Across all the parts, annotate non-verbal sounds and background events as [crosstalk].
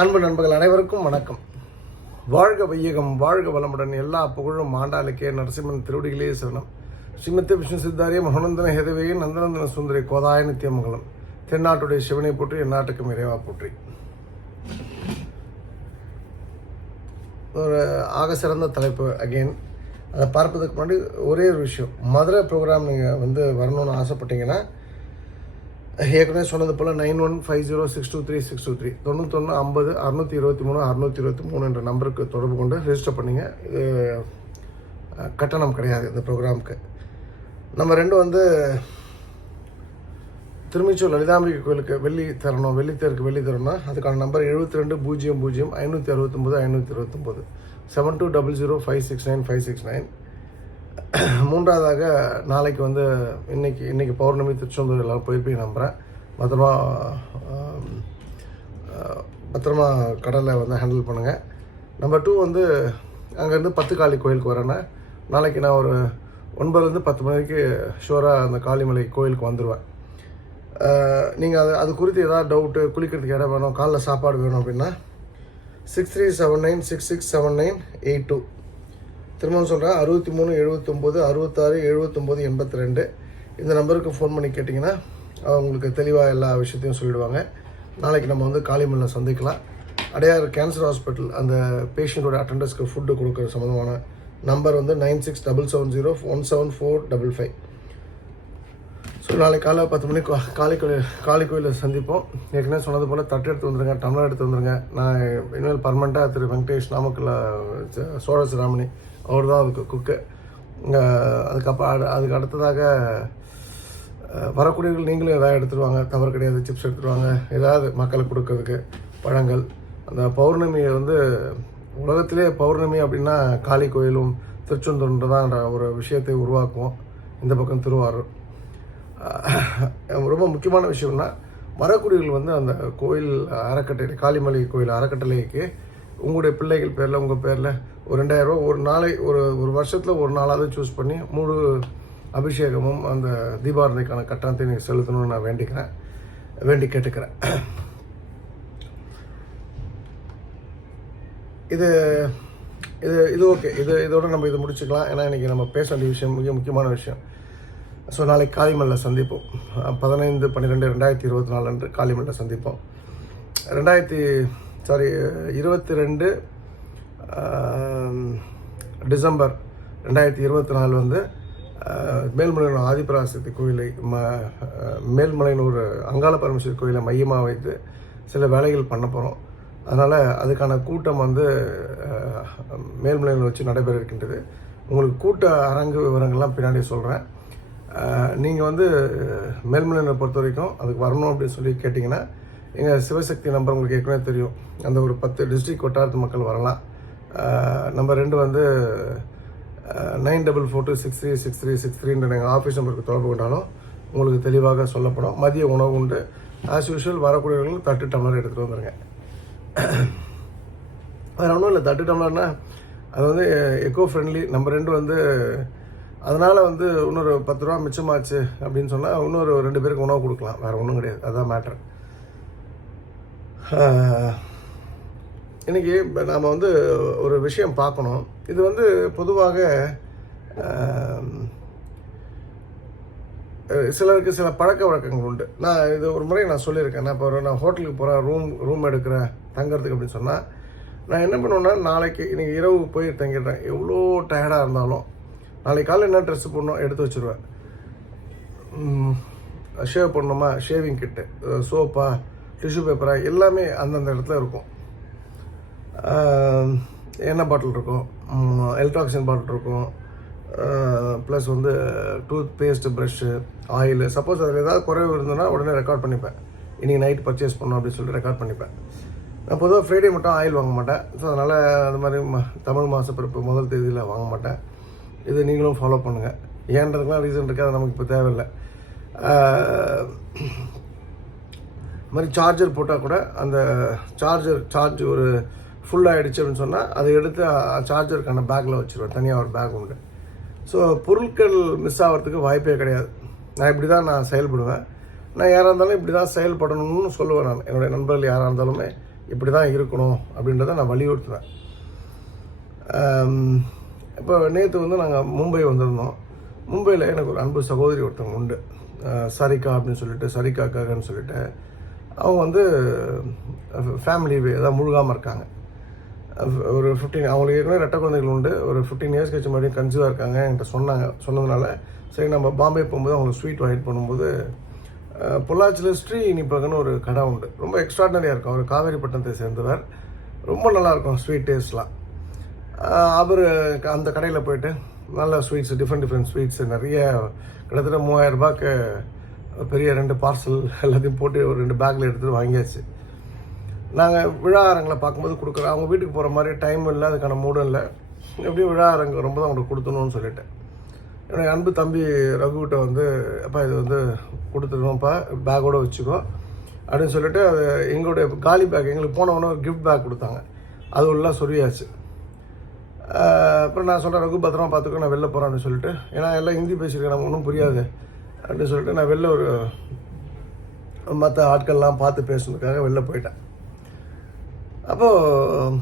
அன்பு நண்பர்கள் அனைவருக்கும் வணக்கம். வாழ்க வையகம் வாழ்க வளமுடன் எல்லா புகழும் ஆண்டாளுக்கே நரசிம்மன் திருவடிகளே சரணம். ஸ்ரீமத்தி விஷ்ணு சித்தாரிய மகனந்தன ஹெதவேய நந்தநந்தன சுந்தரி கோதாய நித்தியமங்கலம் தென்னாட்டுடைய சிவனை போற்றி எந்நாட்டுக்கும் இறைவா போற்றி. ஒரு ஆக சிறந்த தலைப்பு அகெயின் அதை பார்ப்பதற்கு முன்னாடி ஒரே ஒரு விஷயம். மதுரை ப்ரோக்ராம் நீங்கள் வந்து வரணும்னு ஆசைப்பட்டீங்கன்னா ஏற்கனவே சொன்னது போல் nine one five zero six two three six two three. தொண்ணூத்தொன்று ஐம்பது அறுநூற்றி இருபத்தி மூணு அறுநூற்றி இருபத்தி மூணு என்ற நம்பருக்கு தொடர்பு கொண்டு ரிஜிஸ்டர் பண்ணிங்க. இது கட்டணம் கிடையாது இந்த ப்ரோக்ராமுக்கு நம்ம ரெண்டும் வந்து திருமிச்சூர் லலிதாம்பிகை கோயிலுக்கு வெள்ளி தரணும் வெள்ளித்தேருக்கு வெள்ளி தரணும்னா அதுக்கான நம்பர் எழுபத்தி ரெண்டு பூஜ்ஜியம் பூஜ்ஜியம் ஐநூற்றி அறுபத்தொம்போது ஐநூற்றி இருபத்தொம்போது seven two double zero five six nine five six nine மூன்றாவதாக நாளைக்கு வந்து இன்னைக்கு இன்றைக்கி பௌர்ணமி திருச்செந்தூர் எல்லாம் போயிருப்பீங்க நம்புகிறேன் பத்திரமா பத்திரமா கடலை வந்து ஹேண்டில் பண்ணுங்கள் நம்பர் டூ வந்து அங்கேருந்து பத்து காளி கோயிலுக்கு வரேன்னா நாளைக்கு நான் ஒரு ஒன்பதுலேருந்து பத்து மணிக்கு ஷூராக அந்த காளிமலை கோயிலுக்கு வந்துடுவேன் நீங்கள் அது அது குறித்து ஏதாவது டவுட்டு குளிக்கிறதுக்கு இடம் வேணும் காலைல சாப்பாடு வேணும் அப்படின்னா six three seven nine six six seven nine eight two திரும்பவும் சொல்கிறேன் அறுபத்தி மூணு எழுபத்தொம்போது அறுபத்தாறு எழுபத்தொம்போது எண்பத்தி ரெண்டு. இந்த நம்பருக்கு ஃபோன் பண்ணி கேட்டிங்கன்னா அவங்களுக்கு தெளிவாக எல்லா விஷயத்தையும் சொல்லிடுவாங்க. நாளைக்கு நம்ம வந்து காளிமல்ல சந்திக்கலாம். அடையார் கேன்சர் ஹாஸ்பிட்டல் அந்த பேஷண்ட்டோட அட்டண்டன்ஸ்க்கு ஃபுட்டு கொடுக்குற சம்மந்தமான நம்பர் வந்து nine six double seven zero one seven four double five so நாளைக்கு காலை பத்து மணிக்கு காளி கோயில் காளி கோயிலில் சந்திப்போம். ஏற்கனவே சொன்னது போல் தட்டு எடுத்து வந்துருங்க டம்ளர் எடுத்து வந்துருங்க. நான் இனிமேல் பர்மனெண்ட்டாக திரு வெங்கடேஷ் நாமக்கல்ல ச- சோழ சிராமணி அவர் தான் அதுக்கு குக்கு. அதுக்கப்புறம் அடு- அதுக்கு அடுத்ததாக வரக்கூடியவர்கள் நீங்களும் ஏதாவது எடுத்துருவாங்க. தவறு கிடையாது சிப்ஸ் எடுத்துருவாங்க. ஏதாவது மக்களுக்கு கொடுக்கறதுக்கு பழங்கள். அந்த பௌர்ணமியை வந்து உலகத்திலே பௌர்ணமி அப்படின்னா காளி கோயிலும் திருச்செந்தூர்ன்றதான் ஒரு விஷயத்தை உருவாக்குவோம். இந்த பக்கம் திருவாரூர். ரொம்ப முக்கியமான விஷயம்னா வரக்கூடியவர்கள் வந்து அந்த கோயில் அறக்கட்டளை காளிமலை கோயில் அறக்கட்டளைக்கு உங்களுடைய பிள்ளைகள் பேரில் உங்கள் பேரில் ஒரு ரெண்டாயிரரூவா ஒரு நாளை ஒரு ஒரு வருஷத்தில் ஒரு நாளாவது சூஸ் பண்ணி முழு அபிஷேகமும் அந்த தீபாரணைக்கான கட்டணத்தை நீங்கள் செலுத்தணும்னு நான் வேண்டிக்கிறேன். வேண்டி கேட்டுக்கிறேன். இது இது இது ஓகே இது இதோட நம்ம இது முடிச்சுக்கலாம். ஏன்னா இன்றைக்கி நம்ம பேச வேண்டிய விஷயம் மிக முக்கியமான விஷயம். ஸோ நாளைக்கு காளிமல்ல சந்திப்போம். பதினைந்து பன்னிரெண்டு ரெண்டாயிரத்தி இருபத்தி நாலு அன்று காளிமல்ல சந்திப்போம். ரெண்டாயிரத்தி சாரி இருபத்தி ரெண்டு டிசம்பர் ரெண்டாயிரத்தி இருபத்தி நாலு வந்து மேல்மலையனூர் ஆதிபராசக்தி கோயிலை ம மேல்மலையனூர் அங்காள பரமேஸ்வரி கோயிலை மையமாக வைத்து சில வேலைகள் பண்ண போகிறோம் அதனால் அதுக்கான கூட்டம் வந்து மேல்மலையில் மேல்மலையனூர் வச்சு நடைபெற இருக்கின்றது உங்களுக்கு கூட்ட அரங்கு விவரங்கள்லாம் பின்னாடி சொல்கிறேன் நீங்கள் வந்து மேல்மலையனை பொறுத்த வரைக்கும் அதுக்கு வரணும் அப்படின்னு சொல்லி கேட்டிங்கன்னா எங்கள் சிவசக்தி நம்பர் உங்களுக்கு ஏற்கனவே தெரியும். அந்த ஒரு பத்து டிஸ்ட்ரிக்ட் வட்டாரத்து மக்கள் வரலாம். நம்பர் ரெண்டு வந்து nine double four two six three six three six த்ரீன்ற எங்கள் ஆஃபீஸ் நம்பருக்கு தொடர்பு கொண்டாலும் உங்களுக்கு தெளிவாக சொல்லப்படும். மதிய உணவு உண்டு. ஆஸ் யூஷுவல் வரக்கூடியவர்கள் தட்டு டம்ளர் எடுத்துகிட்டு வந்துருங்க. வேறு ஒன்றும் இல்லை தட்டு டம்ளர்னா அது வந்து எக்கோ ஃப்ரெண்ட்லி நம்பர் ரெண்டு வந்து அதனால் வந்து இன்னொரு பத்து ரூபா மிச்சமாச்சு அப்படின்னு சொன்னால் இன்னொரு ரெண்டு பேருக்கு உணவு கொடுக்கலாம். வேறு ஒன்றும் கிடையாது. அதுதான் மேட்ரு இன்றைக்கி நாம் வந்து ஒரு விஷயம் பார்க்கணும். இது வந்து பொதுவாக சிலருக்கு சில பழக்க வழக்கங்கள் உண்டு. நான் இது ஒரு முறை நான் சொல்லியிருக்கேன். நான் இப்போ ஒரு நான் ஹோட்டலுக்கு போகிறேன் ரூம் ரூம் எடுக்கிறேன் தங்குறதுக்கு அப்படின்னு சொன்னால் நான் என்ன பண்ணுவேன்னா நாளைக்கு இன்றைக்கி இரவு போய் தங்கிடுறேன். எவ்வளோ டயர்டாக இருந்தாலும் நாளைக்கு காலையில் என்ன ட்ரெஸ் போடணும் எடுத்து வச்சுருவேன். ஷேவ் பண்ணணுமா ஷேவிங் கிட்டு சோப்பா டிஷ்யூ பேப்பராக எல்லாமே அந்தந்த இடத்துல இருக்கும். எண்ணெய் பாட்டில் இருக்கும். எலக்ட்ராக்சின் பாட்டில் இருக்கும். ப்ளஸ் வந்து toothpaste brush oil suppose அதில் ஏதாவது குறைவு இருந்ததுன்னா உடனே ரெக்கார்ட் பண்ணிப்பேன். இன்றைக்கி நைட் பர்ச்சேஸ் பண்ணோம் அப்படின்னு சொல்லிட்டு ரெக்கார்ட் பண்ணிப்பேன். நான் பொதுவாக ஃப்ரைடே மட்டும் ஆயில் வாங்க மாட்டேன். ஸோ அதனால் அந்த மாதிரி ம தமிழ் மாத பிறப்பு முதல் தேதியில் வாங்க மாட்டேன். இது நீங்களும் ஃபாலோ பண்ணுங்கள் ஏன்றதுக்கெலாம் ரீசன் இருக்குது அது நமக்கு இப்போ தேவையில்லை. இது மாதிரி சார்ஜர் போட்டால் கூட அந்த சார்ஜர் சார்ஜ் ஒரு ஃபுல் ஆகிடுச்சு அப்படின்னு சொன்னால் அதை எடுத்து சார்ஜருக்கான பேக்கில் வச்சுருவேன். தனியாக ஒரு பேக் உண்டு. ஸோ பொருட்கள் மிஸ் ஆகிறதுக்கு வாய்ப்பே கிடையாது. நான் இப்படி தான் நான் செயல்படுவேன். நான் யாராக இருந்தாலும் இப்படி தான் செயல்படணும்னு சொல்லுவேன் நான். என்னுடைய நண்பர்கள் யாராக இருந்தாலுமே இப்படி தான் இருக்கணும் அப்படின்றத நான் வலியுறுத்துவேன். இப்போ நேற்று வந்து நாங்கள் மும்பை வந்திருந்தோம். மும்பையில் எனக்கு ஒரு அன்பு சகோதரி ஒருத்தவங்க உண்டு. சரிகா அப்படின்னு சொல்லிட்டு சரிகாக்காகன்னு சொல்லிட்டு அவங்க வந்து ஃபேமிலி அதான் முழுகாமல் இருக்காங்க. ஒரு ஃபிஃப்டீன் அவங்களுக்கு ஏற்கனவே ரெட்டை குழந்தைகள் உண்டு. ஒரு ஃபிஃப்டீன் இயர்ஸ் கழிச்சு மறுபடியும் கன்சியூவாக இருக்காங்க என்கிட்ட சொன்னாங்க சொன்னதுனால. சரி நம்ம பாம்பே போகும்போது அவங்களுக்கு ஸ்வீட் வாங்கிட்டு பண்ணும்போது பொள்ளாச்சியில் ஸ்ரீ இனிப்பகன்னு ஒரு கடை உண்டு. ரொம்ப எக்ஸ்ட்ராடனரியாக இருக்கும். அவர் காவேரிப்பட்டினத்தை சேர்ந்தவர். ரொம்ப நல்லாயிருக்கும் ஸ்வீட் டேஸ்ட்லாம் அவர் அந்த கடையில் போயிட்டு நல்ல ஸ்வீட்ஸ் டிஃப்ரெண்ட் டிஃப்ரெண்ட் ஸ்வீட்ஸ் நிறைய கிட்டத்தட்ட மூவாயிரரூபாக்கு பெரிய ரெண்டு பார்சல் எல்லாத்தையும் போட்டு ஒரு ரெண்டு பேக்கில் எடுத்துகிட்டு வாங்கியாச்சு. நாங்கள் விழா அரங்களை பார்க்கும்போது கொடுக்குறோம். அவங்க வீட்டுக்கு போகிற மாதிரி டைம் இல்லை அதுக்கான மூடும் இல்லை. எப்படியும் விழா அரங்கு ரொம்ப தான் அவங்களுக்கு கொடுத்தணும்னு சொல்லிட்டேன் என்னுடைய அன்பு தம்பி ரகுகிட்ட வந்து அப்பா இது வந்து கொடுத்துருவோம்ப்பா பேக்கோடு வச்சுக்கோ. அப்படின்னு சொல்லிட்டு அது எங்களுடைய காலி பேக் எங்களுக்கு போனவொன்னே ஒரு கிஃப்ட் பேக் கொடுத்தாங்க. அது உள்ள சொருவியாச்சு அப்புறம் நான் சொல்கிறேன் ரகு பத்திரமா பார்த்துக்கோ நான் வெளில போகிறேன் அப்படின்னு சொல்லிட்டு. ஏன்னா எல்லாம் ஹிந்தி பேசியிருக்கேன் நமக்கு ஒன்றும் புரியாது. அப்படின்னு சொல்லிட்டு நான் வெளில ஒரு மற்ற ஆட்கள்லாம் பார்த்து பேசுனதுக்காக வெளில போயிட்டேன். அப்போது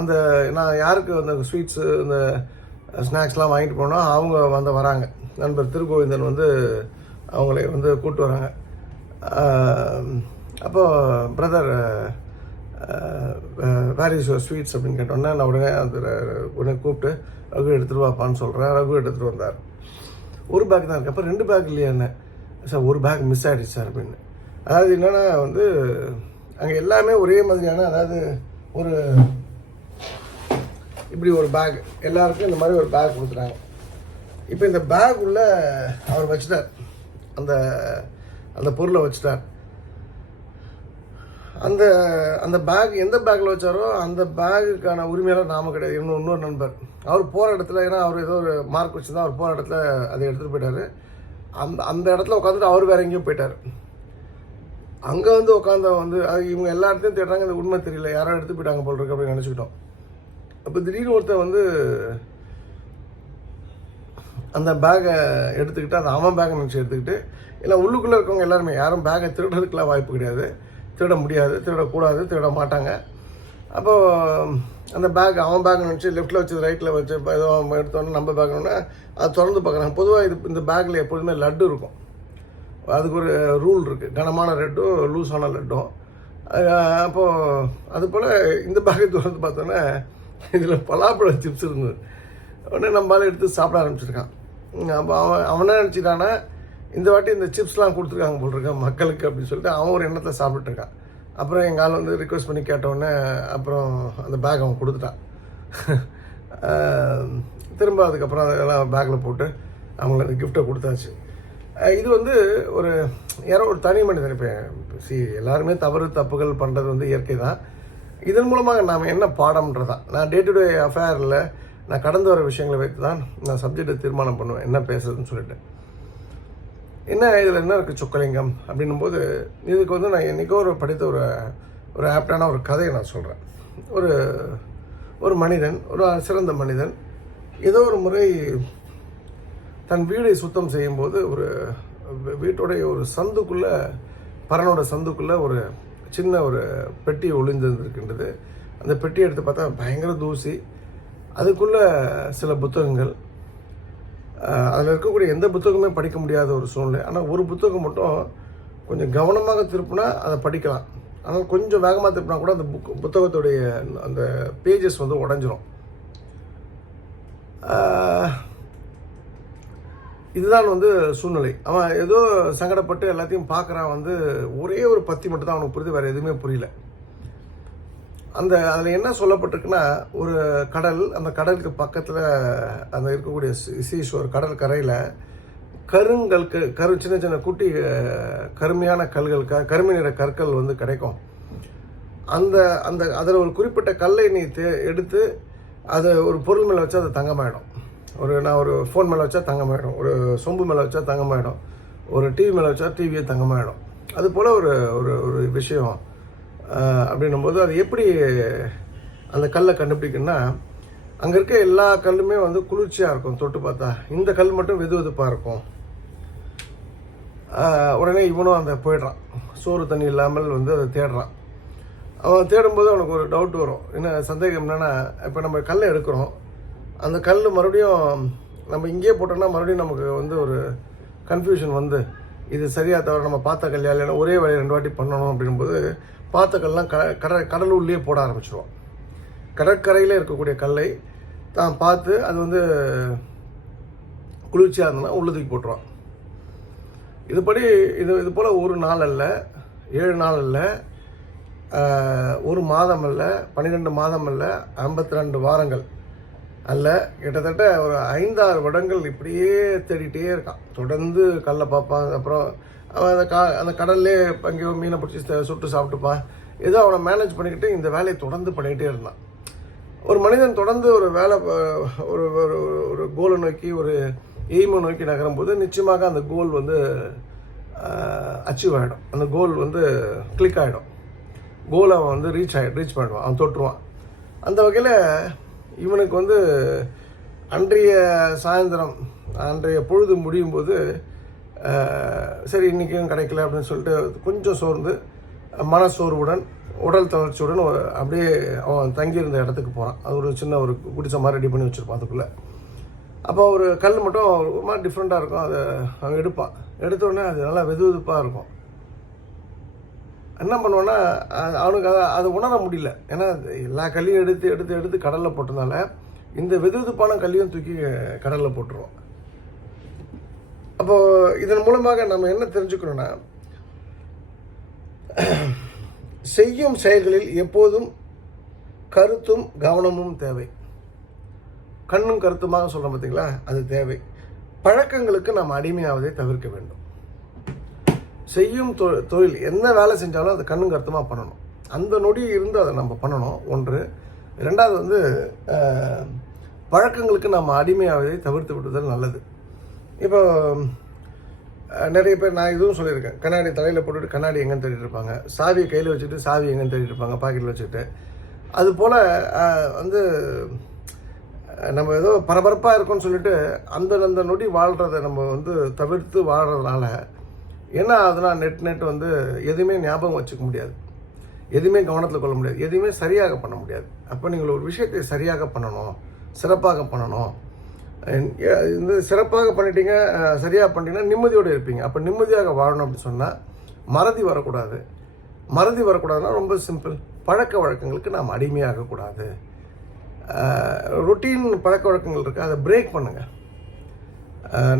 அந்த நான் யாருக்கு அந்த ஸ்வீட்ஸு இந்த ஸ்நாக்ஸ்லாம் வாங்கிட்டு போனோம் அவங்க வந்து வராங்க. நண்பர் திருகோவிந்தன் வந்து அவங்களே வந்து கூப்பிட்டு வராங்க. அப்போது brother where is your sweets அப்படின்னு கேட்டோன்னே நான் உடனே அந்த உடனே கூப்பிட்டு ரகு எடுத்துகிட்டு வாப்பான்னு சொல்கிறேன் ரகு எடுத்துகிட்டு வந்தார். ஒரு பேக் தான் இருக்குது அப்போ ரெண்டு பேக் இல்லையா என்ன? சார் ஒரு பேக் மிஸ் ஆகிடுச்சு சார் அப்படின்னு. அதாவது என்னென்னா வந்து அங்கே எல்லாமே ஒரே மாதிரியான அதாவது ஒரு இப்படி ஒரு பேக் எல்லாருக்கும் இந்த மாதிரி ஒரு பேக் கொடுத்துட்டாங்க. இப்போ இந்த பேக் உள்ள அவர் வச்சுட்டார். அந்த அந்த பொருளை வச்சிட்டார். அந்த அந்த பேக் எந்த பேக்கில் வச்சாரோ அந்த பேகுக்கான உரிமையாளர் நாம கிடையாது. இன்னும் இன்னொரு நண்பர். அவர் போகிற இடத்துல ஏன்னா அவர் ஏதோ ஒரு மார்க் வச்சு தான் அவர் போகிற இடத்துல அதை எடுத்துகிட்டு போயிட்டாரு. அந்த அந்த இடத்துல உட்காந்துட்டு அவர் வேற எங்கேயும் போயிட்டார். அங்கே வந்து உட்காந்த வந்து அது இவங்க எல்லா இடத்தையும் தேடுறாங்க இந்த உண்மை தெரியல யாரோ எடுத்து போயிட்டாங்க போல் இருக்கு அப்படின்னு நினச்சிக்கிட்டோம். அப்போ திடீர்னு ஒருத்தன் வந்து அந்த பேக்கை எடுத்துக்கிட்டு அது அவன் பேக்கை நினச்சி எடுத்துக்கிட்டு இல்லை உள்ளுக்குள்ளே இருக்கவங்க எல்லாருமே யாரும் பேக்கை திருடுறதுக்குலாம் வாய்ப்பு கிடையாது. திருட முடியாது திருடக்கூடாது திருட மாட்டாங்க அப்போது அந்த பேக் அவன் பேக் நினச்சி லெஃப்ட்டில் வச்சு ரைட்டில் வச்சு ஏதோ அவன் எடுத்தோன்னே நம்ம பேக்கணுன்னா அதை திறந்து பார்க்குறாங்க. பொதுவாக இது இந்த பேக்கில் எப்போதுமே லட்டு இருக்கும். அதுக்கு ஒரு ரூல் இருக்குது கனமான லட்டும் லூஸான லட்டும் அப்போது அது போல் இந்த பேக்கை திறந்து பார்த்தோன்னே இதில் பலாப்பழ சிப்ஸ் இருந்தது. உடனே நம்மளால எடுத்து சாப்பிட ஆரம்பிச்சிருக்கான். அப்போ அவன் அவனே நினச்சிட்டானா இந்த வாட்டி இந்த சிப்ஸ்லாம் கொடுத்துருக்காங்க போல் இருக்கான் மக்களுக்கு அப்படின்னு சொல்லிட்டு அவன் ஒரு எண்ணத்தை சாப்பிட்ருக்கான் அப்புறம் எங்கள் ஆள் வந்து ரிக்வெஸ்ட் பண்ணி கேட்டவுடனே அப்புறம் அந்த பேக் அவன் கொடுத்துட்டான். [laughs] திரும்ப அதுக்கப்புறம் அதெல்லாம் பேக்கில் போட்டு அவங்களுக்கு கிஃப்ட்டை கொடுத்தாச்சு. இது வந்து ஒரு யாரோ ஒரு தனி மனிதன் இப்போ சி எல்லாருமே தவறு தப்புகள் பண்ணுறது வந்து இயற்கை தான். இதன் மூலமாக நாம் என்ன பாடம்ன்றதான் நான் டே டு டே அஃபேரில் நான் கடந்து வர விஷயங்களை வைத்து தான் நான் சப்ஜெக்டை தீர்மானம் பண்ணுவேன் என்ன பேசுறதுன்னு சொல்லிட்டு. என்ன இதில் என்ன இருக்குது சொக்கலிங்கம் அப்படின்னும் போது இதுக்கு வந்து நான் என்றைக்கோ ஒரு படித்த ஒரு ஒரு ஆப்டான ஒரு கதையை நான் சொல்கிறேன் ஒரு ஒரு மனிதன் ஒரு சிறந்த மனிதன் ஏதோ ஒரு முறை தன் வீடை சுத்தம் செய்யும்போது ஒரு வீட்டுடைய ஒரு சந்துக்குள்ளே பரனோட சந்துக்குள்ளே ஒரு சின்ன ஒரு பெட்டி ஒளிந்திருக்கின்றது அந்த பெட்டியை எடுத்து பார்த்தா பயங்கர தூசி. அதுக்குள்ளே சில புத்தகங்கள் அதில் இருக்கக்கூடிய எந்த புத்தகமே படிக்க முடியாத ஒரு சூழ்நிலை. ஆனால் ஒரு புத்தகம் மட்டும் கொஞ்சம் கவனமாக திருப்பினா அதை படிக்கலாம். ஆனால் கொஞ்சம் வேகமாக திருப்பினா கூட அந்த புக் புத்தகத்துடைய அந்த பேஜஸ் வந்து உடஞ்சிரும். இதுதான் வந்து சூழ்நிலை. அவன் ஏதோ சங்கடப்பட்டு எல்லாத்தையும் பார்க்குறான் வந்து ஒரே ஒரு பத்தி மட்டும் தான் அவனுக்கு புரியுது வேறு எதுவுமே புரியல. அந்த அதில் என்ன சொல்லப்பட்டிருக்குன்னா ஒரு கடல் அந்த கடலுக்கு பக்கத்தில் அந்த இருக்கக்கூடிய சீஷோர் கடல் கரையில் கருங்கல்கு கரு சின்ன சின்ன குட்டி கருமையான கல்கள் க கருமை நிற கற்கள் வந்து கிடைக்கும். அந்த அந்த அதில் ஒரு குறிப்பிட்ட கல்லை நீ தே எடுத்து அதை ஒரு பொருள் மேலே வச்சா அது தங்கமாயிடும். ஒரு நான் ஒரு ஃபோன் மேலே வச்சா தங்கமாயிடும். ஒரு சொம்பு மேலே வச்சா தங்கமாயிடும். ஒரு டிவி மேலே வச்சா டிவியே தங்கமாயிடும். அது போல் ஒரு ஒரு ஒரு விஷயம். அப்படின்னும் அப்படின்னும்போது அது எப்படி அந்த கல்லை கண்டுபிடிக்கணும்னா அங்கே இருக்க எல்லா கல்லுமே வந்து குளிர்ச்சியாக இருக்கும் தொட்டு பார்த்தா. இந்த கல் மட்டும் வெது வெதுப்பாக இருக்கும் உடனே இவனும் அந்த போயிடுறான். சோறு தண்ணி இல்லாமல் வந்து அதை தேடுறான். அவன் தேடும்போது அவனுக்கு ஒரு டவுட் வரும். என்ன சந்தேகம் என்னென்னா இப்போ நம்ம கல்லை எடுக்கிறோம். அந்த கல் மறுபடியும் நம்ம இங்கேயே போட்டோம்னா மறுபடியும் நமக்கு வந்து ஒரு கன்ஃபியூஷன் வந்து இது சரியாக தவிர நம்ம பார்த்த கல்யாணம் ஒரே வேலையை ரெண்டு வாட்டி பண்ணணும் அப்படின்போது பார்த்த கல்லாம் க கடல் கடலூர்லேயே போட ஆரம்பிச்சிருவோம். கடற்கரையில் இருக்கக்கூடிய கல்லை தான் பார்த்து அது வந்து குளிர்ச்சியாக இருந்ததுன்னா உள்ள தூக்கி போட்டுருவான் இதுபடி இது இது போல் ஒரு நாள் அல்ல ஏழு நாள் அல்ல ஒரு மாதம் அல்ல பன்னிரெண்டு மாதம் அல்ல ஐம்பத்தி ரெண்டு வாரங்கள் அல்ல. கிட்டத்தட்ட ஒரு ஐந்தாறு வருடங்கள் இப்படியே தேடிட்டே இருக்கான். தொடர்ந்து கல்லை பார்ப்பான். அப்புறம் அவன் அந்த கா அந்த கடல்லே அங்கேயோ மீனை பிடிச்சி சுட்டு சாப்பிட்டுப்பான் ஏதோ அவனை மேனேஜ் பண்ணிக்கிட்டு இந்த வேலையை தொடர்ந்து பண்ணிக்கிட்டே இருந்தான். ஒரு மனிதன் தொடர்ந்து ஒரு வேலை ஒரு ஒரு ஒரு கோலை நோக்கி ஒரு எய்மை நோக்கி நகரும்போது நிச்சயமாக அந்த கோல் வந்து அச்சீவ் ஆகிடும் அந்த கோல் வந்து கிளிக் ஆகிடும் கோலை அவன் வந்து ரீச் ஆகி ரீச் பண்ணிடுவான் அவன் தொட்டுருவான். அந்த வகையில் இவனுக்கு வந்து அன்றைய சாயந்தரம் அன்றைய பொழுது முடியும் போது சரி இன்றைக்கும் கிடைக்கல அப்படின்னு சொல்லிட்டு கொஞ்சம் சோர்ந்து மனசோர்வுடன் உடல் தளர்ச்சியுடன் ஒரு அப்படியே அவன் தங்கியிருந்த இடத்துக்கு போகிறான் அது ஒரு சின்ன ஒரு குடிசை மாதிரி ரெடி பண்ணி வச்சுருப்பான் அதுக்குள்ளே. அப்போ ஒரு கல் மட்டும் ஒரு மாதிரி டிஃப்ரெண்ட்டாக இருக்கும். அதை அவன் எடுப்பான். எடுத்தோடனே அது நல்லா வெது வெதுப்பாக இருக்கும். என்ன பண்ணுவான்னா அவனுக்கு அதை அதை உணர முடியல. ஏன்னா எல்லா கல்லையும் எடுத்து எடுத்து எடுத்து கடலில் போட்டதுனால இந்த வெது வெதுப்பான கல்லையும் தூக்கி கடலில் போட்டுருவான். அப்போ இதன் மூலமாக நம்ம என்ன தெரிஞ்சுக்கணும்னா செய்யும் செயல்களில் எப்போதும் கருத்தும் கவனமும் தேவை. கண்ணும் கருத்துமாக சொல்கிறோம் பார்த்தீங்களா அது தேவை. பழக்கங்களுக்கு நாம் அடிமையாவதை தவிர்க்க வேண்டும். செய்யும் தொ- தொழில் என்ன வேலை செஞ்சாலும் அது கண்ணும் கருத்துமாக பண்ணணும். அந்த நொடி இருந்து அதை நம்ம பண்ணணும். ஒன்று. ரெண்டாவது வந்து பழக்கங்களுக்கு நம்ம அடிமையாவதை தவிர்த்து விடுதல் நல்லது. இப்போ நிறைய பேர் நான் இதுவும் சொல்லியிருக்கேன். கண்ணாடி தலையில் போட்டுட்டு கண்ணாடி எங்கேன்னு தேடிட்டு இருப்பாங்க. சாவியை கையில் வச்சுட்டு சாவி எங்கேன்னு தேடிட்டு இருப்பாங்க பாக்கெட்டில் வச்சுட்டு. அது போல் வந்து நம்ம ஏதோ பரபரப்பாக இருக்கோம்னு சொல்லிட்டு அந்த அந்த நொடி வாழ்கிறத நம்ம வந்து தவிர்த்து வாழ்கிறதுனால என்ன ஆகுதுன்னா நெட் நெட் வந்து எதுவுமே ஞாபகம் வச்சுக்க முடியாது. எதுவுமே கவனத்தில் கொள்ள முடியாது. எதுவுமே சரியாக பண்ண முடியாது. அப்போ நீங்கள் ஒரு விஷயத்தை சரியாக பண்ணணும் சிறப்பாக பண்ணணும். இந்த சிறப்பாக பண்ணிட்டீங்க சரியாக பண்ணிட்டீங்கன்னா நிம்மதியோடு இருப்பீங்க. அப்போ நிம்மதியாக வாழணும் அப்படின்னு சொன்னால் மறதி வரக்கூடாது. மறதி வரக்கூடாதுன்னா ரொம்ப சிம்பிள் பழக்க வழக்கங்களுக்கு நாம் அடிமையாகக்கூடாது ரொட்டீன் பழக்க வழக்கங்கள் இருக்குது அதை பிரேக் பண்ணுங்கள்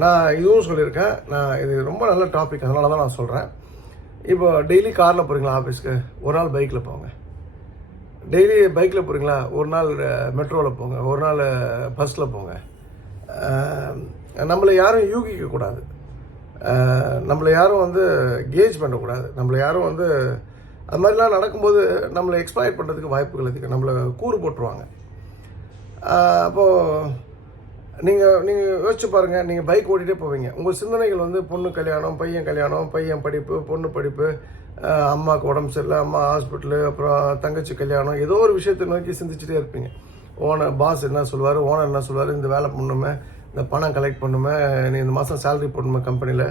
நான் இதுவும் சொல்லியிருக்கேன். நான் இது ரொம்ப நல்ல டாபிக் அதனால தான் நான் சொல்கிறேன் இப்போ டெய்லி காரில் போகிறீங்களா ஆஃபீஸ்க்கு ஒரு நாள் பைக்கில் போங்க. டெய்லி பைக்கில் போகிறீங்களா ஒரு நாள் மெட்ரோவில் போங்க. ஒரு நாள் பஸ்ஸில் போங்க. நம்மளை யாரும் யூகிக்கக்கூடாது நம்மளை யாரும் வந்து கேஜ் பண்ணக்கூடாது நம்மளை யாரும் வந்து அது மாதிரிலாம் நடக்கும்போது நம்மளை எக்ஸ்ப்ளாய்ட் பண்ணுறதுக்கு வாய்ப்புகள் இருக்குது நம்மளை கூறு போட்டுருவாங்க. அப்போது நீங்கள் நீங்கள் யோசிச்சு பாருங்கள் நீங்கள் பைக் ஓட்டிகிட்டே போவீங்க. உங்கள் சிந்தனைகள் வந்து பொண்ணு கல்யாணம் பையன் கல்யாணம் பையன் படிப்பு பொண்ணு படிப்பு அம்மாவுக்கு உடம்பு சரியில்லை அம்மா ஹாஸ்பிட்டலு அப்புறம் தங்கச்சி கல்யாணம் ஏதோ ஒரு விஷயத்தை நோக்கி சிந்திச்சுட்டே இருப்பீங்க. ஓனர் பாஸ் என்ன சொல்லுவார் ஓனர் என்ன சொல்லுவார் இந்த வேலை பண்ணுமே இந்த பணம் கலெக்ட் பண்ணுமே நீ இந்த மாதம் சேலரி போடணுமே கம்பெனியில்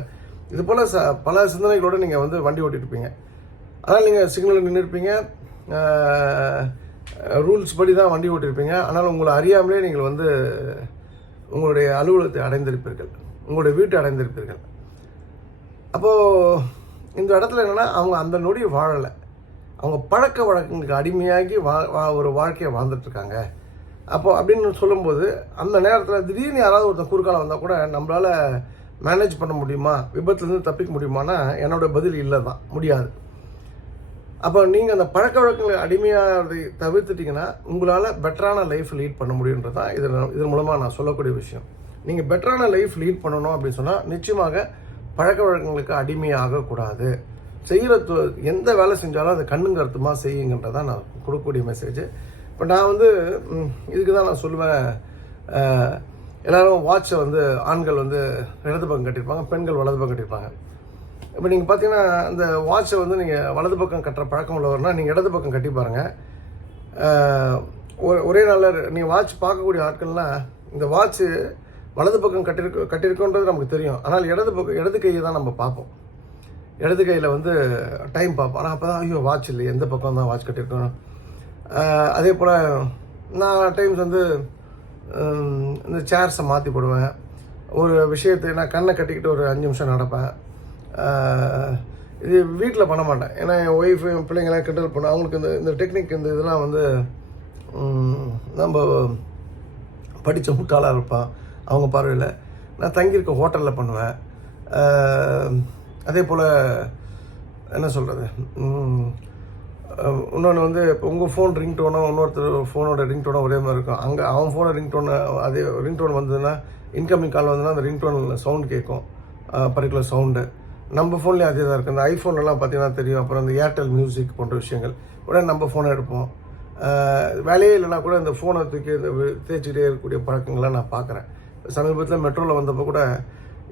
இது போல் ச பல சிந்தனைகளோடு நீங்கள் வந்து வண்டி ஓட்டிட்டு இருப்பீங்க அதனால் நீங்கள் சிக்னலில் நின்றுருப்பீங்க ரூல்ஸ் படி தான் வண்டி ஓட்டியிருப்பீங்க ஆனால் உங்களை அறியாமலே நீங்கள் வந்து உங்களுடைய அலுவலகத்தை அடைந்திருப்பீர்கள். உங்களுடைய வீட்டை அடைந்திருப்பீர்கள். அப்போது இந்த இடத்துல என்னென்னா அவங்க அந்த நொடி வாழலை. அவங்க பழக்க வழக்கங்களுக்கு அடிமையாகி வா வா- ஒரு வாழ்க்கையை வாழ்ந்துட்டுருக்காங்க. அப்போது அப்படின்னு சொல்லும்போது அந்த நேரத்தில் திடீர்னு யாராவது ஒருத்தன் குறுக்கால வந்தால் கூட நம்மளால் மேனேஜ் பண்ண முடியுமா? விபத்துலேருந்து தப்பிக்க முடியுமானா என்னோட பதில் இல்லை தான் முடியாது. அப்போ நீங்கள் அந்த பழக்க வழக்கங்களை அடிமையாகிறதை தவிர்த்துட்டிங்கன்னா உங்களால் பெட்டரான லைஃப் லீட் பண்ண முடியுன்றது தான் இதில் இதன் மூலமாக நான் சொல்லக்கூடிய விஷயம். நீங்கள் பெட்டரான லைஃப் லீட் பண்ணணும் அப்படின்னு சொன்னால் நிச்சயமாக பழக்க வழக்கங்களுக்கு அடிமையாகக்கூடாது. செய்கிற தொ எந்த வேலை செஞ்சாலும் அதை கண்ணுங்கருத்துமாக செய்யுங்கன்றதான் நான் கொடுக்கக்கூடிய மெசேஜ் இப்போ நான் வந்து இதுக்கு தான் நான் சொல்லுவேன். எல்லோரும் வாட்சை வந்து ஆண்கள் வந்து இடது பக்கம் கட்டியிருப்பாங்க பெண்கள் வலது பக்கம் கட்டியிருப்பாங்க. இப்போ நீங்கள் பார்த்தீங்கன்னா அந்த வாட்சை வந்து நீங்கள் வலது பக்கம் கட்டுற பழக்கம் உள்ளவர்னா நீங்கள் இடது பக்கம் கட்டி பாருங்கள் ஒ- ஒரே நாளில் நீங்கள் வாட்ச் பார்க்கக்கூடிய ஆட்கள்லாம் இந்த வாட்ச்சு வலது பக்கம் கட்டிருக்க கட்டியிருக்கோன்றது நமக்கு தெரியும். ஆனால் இடது பக்கம் இடது கையை தான் நம்ம பார்ப்போம். இடது கையில் வந்து டைம் பார்ப்போம். ஆனால் அப்போ தான் ஐயோ வாட்ச் இல்லை எந்த பக்கம் தான் வாட்ச் கட்டியிருக்கோம்? அதே போல் நான் டைம்ஸ் வந்து இந்த சேர்ஸை மாற்றி போடுவேன். ஒரு விஷயத்தை நான் கண்ணை கட்டிக்கிட்டு ஒரு அஞ்சு நிமிஷம் நடப்பேன். இது வீட்டில் பண்ண மாட்டேன். ஏன்னா என் ஒய்ஃபு என் பிள்ளைங்களாம் கிண்டல் பண்ண அவங்களுக்கு இந்த இந்த டெக்னிக் இந்த இதெல்லாம் வந்து நம்ம படித்த முட்டாளாக இருப்பான். அவங்க பார்வையில். நான் தங்கியிருக்க ஹோட்டலில் பண்ணுவேன். அதே போல் என்ன சொல்கிறது இன்னொன்று வந்து இப்போ உங்கள் ஃபோன் ரிங் டோனும் இன்னொருத்தர் ஃபோனோட ரிங் டோனும் ஒரே மாதிரி இருக்கும். அங்கே அவன் ஃபோனோட ரிங் டோனு அதே ரிங் டோன் வந்ததுன்னா இன்கமிங் கால் வந்ததுன்னா அந்த ரிங் டோனில் சவுண்ட் கேட்கும். பர்டிகுலர் சவுண்டு நம்ம ஃபோன்லேயும் அதே தான் இருக்குது இந்த ஐஃபோன்லாம் பார்த்தீங்கன்னா தெரியும். அப்புறம் இந்த ஏர்டெல் மியூசிக் போன்ற விஷயங்கள். உடனே நம்ம ஃபோனை எடுப்போம். வேலையே இல்லைனா கூட இந்த ஃபோனை தூக்கி தேய்ச்சிட்டே இருக்கக்கூடிய பழக்கங்கள்லாம் நான் பார்க்குறேன் சமீபத்தில் மெட்ரோவில் வந்தப்போ கூட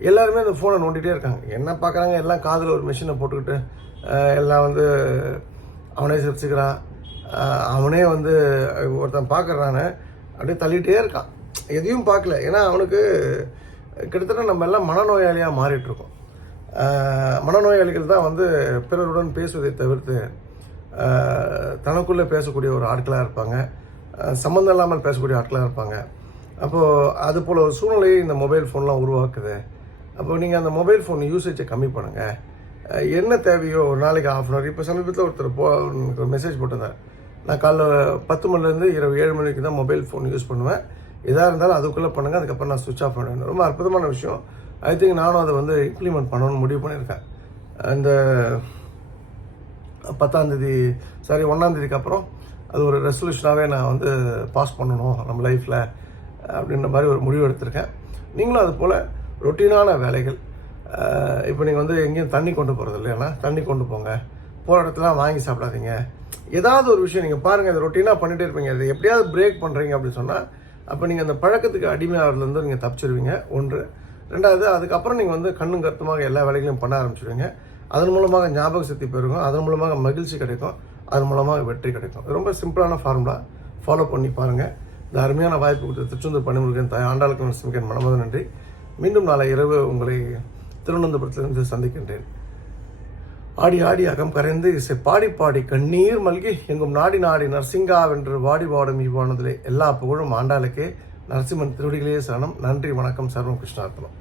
எல்லாருமே அந்த ஃபோனை நோண்டிகிட்டே இருக்காங்க. என்ன பார்க்குறாங்க எல்லாம் காதில் ஒரு மிஷினை போட்டுக்கிட்டு எல்லாம் வந்து அவனே சிரிச்சுக்கிறான் அவனே வந்து ஒருத்தன் பார்க்குறான்னு அப்படியே தள்ளிகிட்டே இருக்கான். எதையும் பார்க்கல. ஏன்னா அவனுக்கு கிட்டத்தட்ட நம்ம எல்லாம் மனநோயாளியாக மாறிட்டுருக்கோம். மனநோயாளிகள் தான் வந்து பிறருடன் பேசுவதை தவிர்த்து தனக்குள்ளே பேசக்கூடிய ஒரு ஆட்களாக இருப்பாங்க. சம்மந்தம் இல்லாமல் பேசக்கூடிய ஆட்களாக இருப்பாங்க. அப்போது அது போல் ஒரு சூழ்நிலையை இந்த மொபைல் ஃபோன்லாம் உருவாக்குது. அப்போ நீங்கள் அந்த மொபைல் ஃபோன் யூசேஜை கம்மி பண்ணுங்கள் என்ன தேவையோ ஒரு நாளைக்கு ஆஃப் அன் ஹவர் இப்போ சமீபத்தில் ஒருத்தர் போ எனக்கு ஒரு மெசேஜ் போட்டிருந்தார். நான் காலைல பத்து மணிலேருந்து இரவு ஏழு மணிக்கு தான் மொபைல் ஃபோன் யூஸ் பண்ணுவேன். எதாக இருந்தாலும் அதுக்குள்ளே பண்ணுங்கள் அதுக்கப்புறம் நான் சுவிட்ச் ஆஃப் பண்ணுவேன். ரொம்ப அற்புதமான விஷயம். ஐ திங்க் நானும் அதை வந்து இம்ப்ளிமெண்ட் பண்ணணும்னு முடிவு பண்ணியிருக்கேன். இந்த பத்தாந்தேதி சாரி ஒன்றாந்தேதிக்கு அப்புறம் அது ஒரு ரெசல்யூஷனாகவே நான் வந்து பாஸ் பண்ணணும் நம்ம லைஃப்பில் அப்படின்ற மாதிரி ஒரு முடிவு எடுத்திருக்கேன். நீங்களும் அது போல் ரொட்டீனான வேலைகள் இப்போ நீங்கள் வந்து எங்கேயும் தண்ணி கொண்டு போகிறது இல்லைன்னா தண்ணி கொண்டு போங்க. போகிற இடத்துல வாங்கி சாப்பிடாதீங்க. ஏதாவது ஒரு விஷயம் நீங்கள் பாருங்கள் இதை ரொட்டீனாக பண்ணிகிட்டே இருப்பீங்க. இதை எப்படியாவது பிரேக் பண்ணுறீங்க அப்படின்னு சொன்னால் அப்போ நீங்கள் அந்த பழக்கத்துக்கு அடிமையாகிறதுலேருந்து நீங்கள் தப்பிச்சிருவீங்க. ஒன்று. ரெண்டாவது அதுக்கப்புறம் நீங்கள் வந்து கண்ணும் கருத்துமாக எல்லா வேலைகளையும் பண்ண ஆரம்பிச்சிடுவீங்க அதன் மூலமாக ஞாபக சக்தி பெருகும். அதன் மூலமாக மகிழ்ச்சி கிடைக்கும். அதன் மூலமாக வெற்றி கிடைக்கும். ரொம்ப சிம்பிளான ஃபார்முலா ஃபாலோ பண்ணி பாருங்கள் இந்த அருமையான வாய்ப்பு கொடுத்த திருச்செந்தூர் பணிமுருகன் தாய் ஆண்டாளுக்கு நரசிம்மகன் மனமது நன்றி. மீண்டும் நாளை இரவு உங்களை திருவனந்தபுரத்திலிருந்து சந்திக்கின்றேன். ஆடி ஆடி அகம் கரைந்து இசை பாடி பாடி கண்ணீர் மல்கி எங்கும் நாடி நாடி நரசிங்காவென்று வாடி பாடும் இவ்வானதிலே எல்லா புகழும் ஆண்டாளுக்கே. நரசிம்மன் திருவடிகளே சரணம். நன்றி வணக்கம் சர்வம் கிருஷ்ணார்த்தனம்